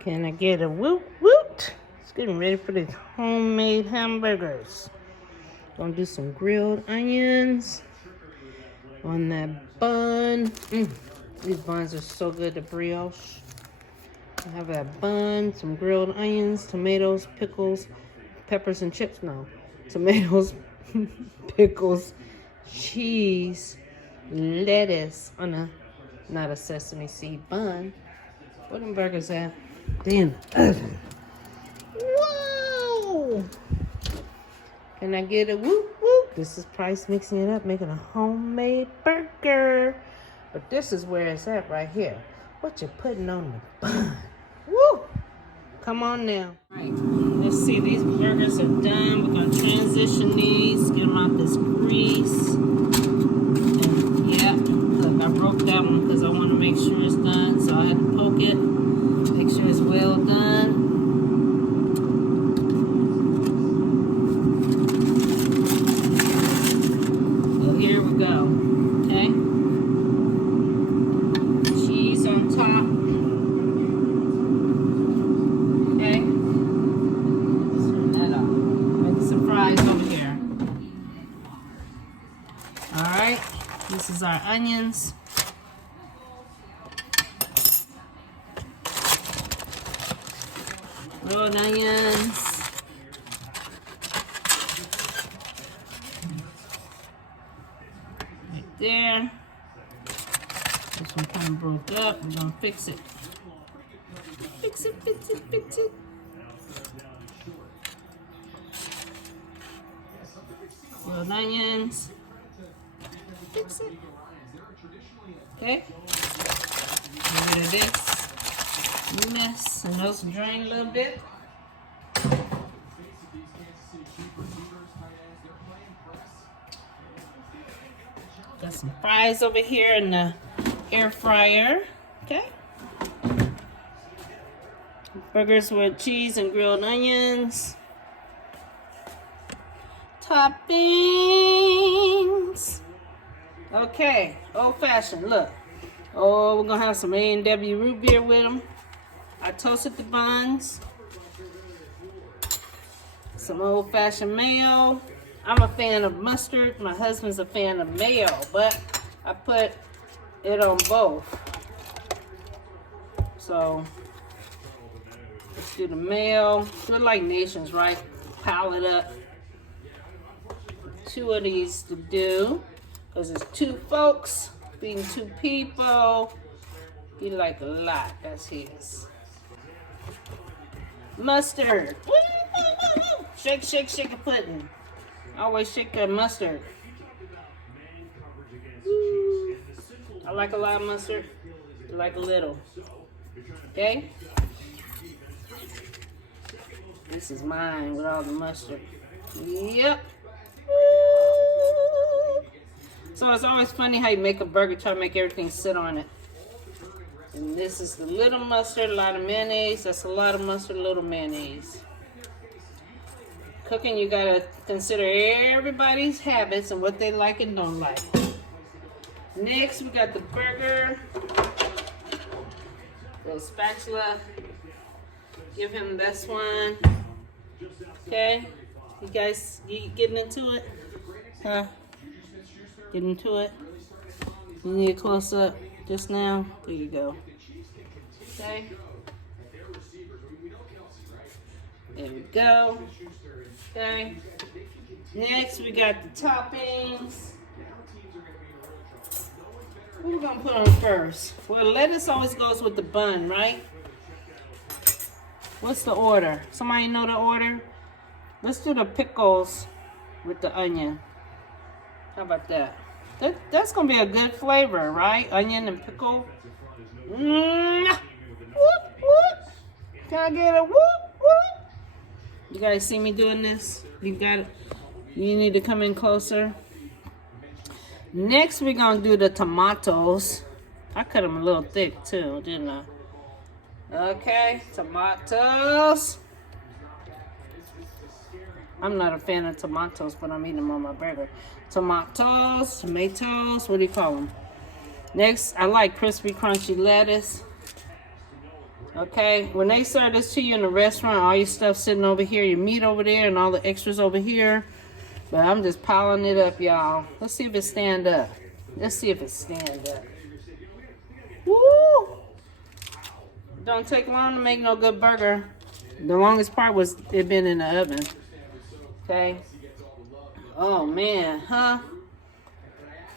Can I get a woot woot? It's getting ready for these homemade hamburgers. Gonna do some grilled onions on that bun. These buns are so good, the brioche. I have that bun, some grilled onions, tomatoes, pickles, peppers and chips. No, tomatoes, pickles, cheese, lettuce on a, not a sesame seed bun. Where them burgers at? They in the oven. Whoa! Can I get a whoop whoop? This is Price mixing it up, making a homemade burger. But this is where it's at right here. What you putting on the bun? Woo! Come on now. All right, let's see. These burgers are done. We're gonna transition these, get them out this grease. And yeah, look, I broke that one because I want to make sure it's done. So I had to poke it, make sure it's well done. So here we go. Okay. Cheese on top. Alright, this is our onions. Grilled onions. Right there. This one kind of broke up. We're going to fix it. Fix it, fix it, fix it. Grilled onions. Fix it. Okay. Get rid of this mess and those drain a little bit. Got some fries over here in the air fryer. Okay. Burgers with cheese and grilled onions. Toppings. Okay, old fashioned, look. Oh, we're gonna have some A&W root beer with them. I toasted the buns. Some old fashioned mayo. I'm a fan of mustard. My husband's a fan of mayo, but I put it on both. So, let's do the mayo. We're like nations, right? Pile it up. 2 of these to do. Because it's 2 folks, being 2 people, he like a lot. That's his. Mustard. Woo, woo, woo, woo. Shake, shake, shake a pudding. Always shake that mustard. Woo. I like a lot of mustard. I like a little. Okay? This is mine with all the mustard. Yep. So it's always funny how you make a burger, try to make everything sit on it. And this is the little mustard, a lot of mayonnaise. That's a lot of mustard, a little mayonnaise. Cooking, you gotta consider everybody's habits and what they like and don't like. Next, we got the burger. Little spatula. Give him this one. Okay, you guys, you getting into it? Huh? Get into it. You need a close up just now. There you go. Okay. There we go. Okay. Next, we got the toppings. What are we gonna put on first? Well, lettuce always goes with the bun, right? What's the order? Somebody know the order? Let's do the pickles with the onion. How about that? That's gonna be a good flavor, right? Onion and pickle. Whoop, whoop. Can I get a whoop, whoop? You guys see me doing this? You need to come in closer. Next, we're gonna do the tomatoes. I cut them a little thick too, didn't I? Okay, tomatoes. I'm not a fan of tomatoes, but I'm eating them on my burger. Tomatoes, what do you call them? Next, I like crispy, crunchy lettuce. Okay, when they serve this to you in the restaurant, all your stuff sitting over here, your meat over there, and all the extras over here. But I'm just piling it up, y'all. Let's see if it stand up. Let's see if it stand up. Woo! Don't take long to make no good burger. The longest part was it been in the oven. Okay. Oh man, huh?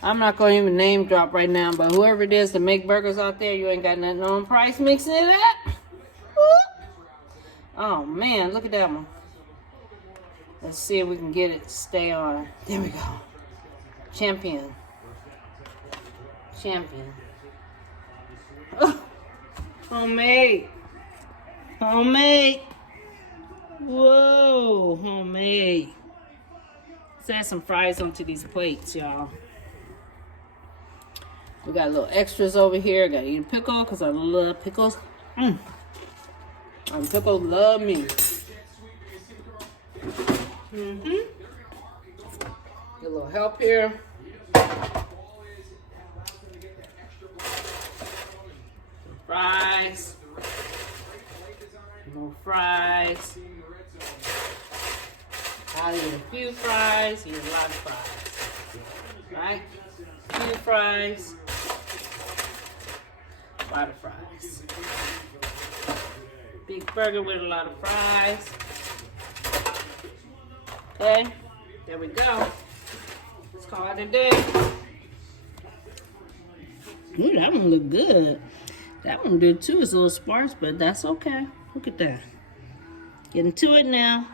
I'm not gonna even name drop right now, but whoever it is to make burgers out there, you ain't got nothing on price mixing it up. Woo! Oh man, look at that one. Let's see if we can get it to stay on. There we go. Champion. Champion. Oh, homemade. Homemade. Whoa, homemade. Let's add some fries onto these plates, y'all. We got little extras over here. Gotta eat a pickle because I love pickles. And pickles love me. Get a little help here. Fries. More fries. I eat a few fries, eat a lot of fries. Right? A few fries. A lot of fries. Big burger with a lot of fries. Okay, there we go. Let's call it a day. Ooh, that one look good. That one did too. It's a little sparse, but that's okay. Look at that. Getting to it now.